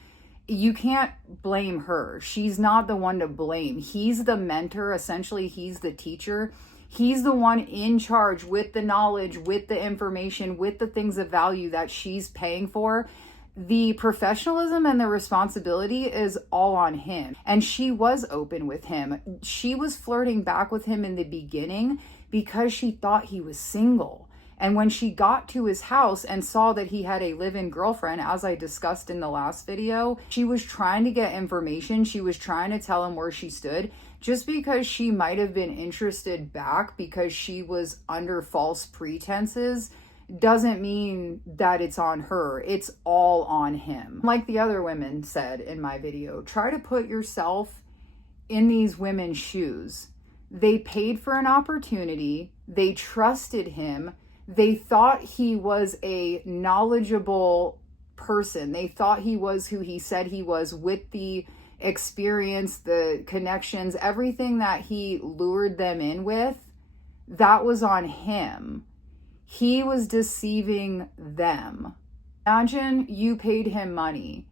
you can't blame her. She's not the one to blame. He's the mentor. Essentially, he's the teacher. He's the one in charge with the knowledge, with the information, with the things of value that she's paying for. The professionalism and the responsibility is all on him. And she was open with him. She was flirting back with him in the beginning because she thought he was single. And when she got to his house and saw that he had a live-in girlfriend, as I discussed in the last video, she was trying to get information. She was trying to tell him where she stood. Just because she might have been interested back because she was under false pretenses doesn't mean that it's on her. It's all on him. Like the other women said in my video, try to put yourself in these women's shoes. They paid for an opportunity. They trusted him. They thought he was a knowledgeable person. They thought he was who he said he was, with the experience, the connections, everything that he lured them in with. That was on him. He was deceiving them. Imagine you paid him money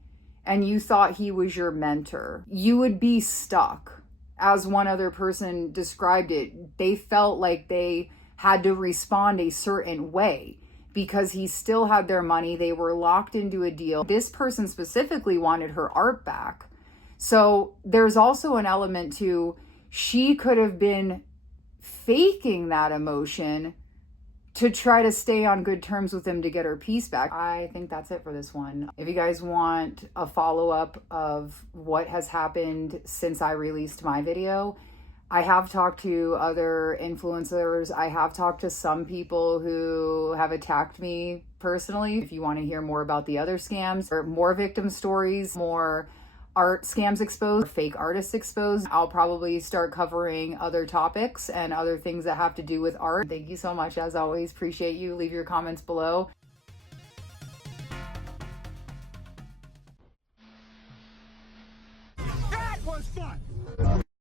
and you thought he was your mentor. You would be stuck. As one other person described it, they felt like they had to respond a certain way because he still had their money. They were locked into a deal. This person specifically wanted her art back. So there's also an element to, she could have been faking that emotion to try to stay on good terms with him to get her piece back. I think that's it for this one. If you guys want a follow-up of what has happened since I released my video, I have talked to other influencers. I have talked to some people who have attacked me personally. If you want to hear more about the other scams or more victim stories, more art scams exposed, fake artists exposed, I'll probably start covering other topics and other things that have to do with art. Thank you so much. As always, appreciate you. Leave your comments below. That was fun.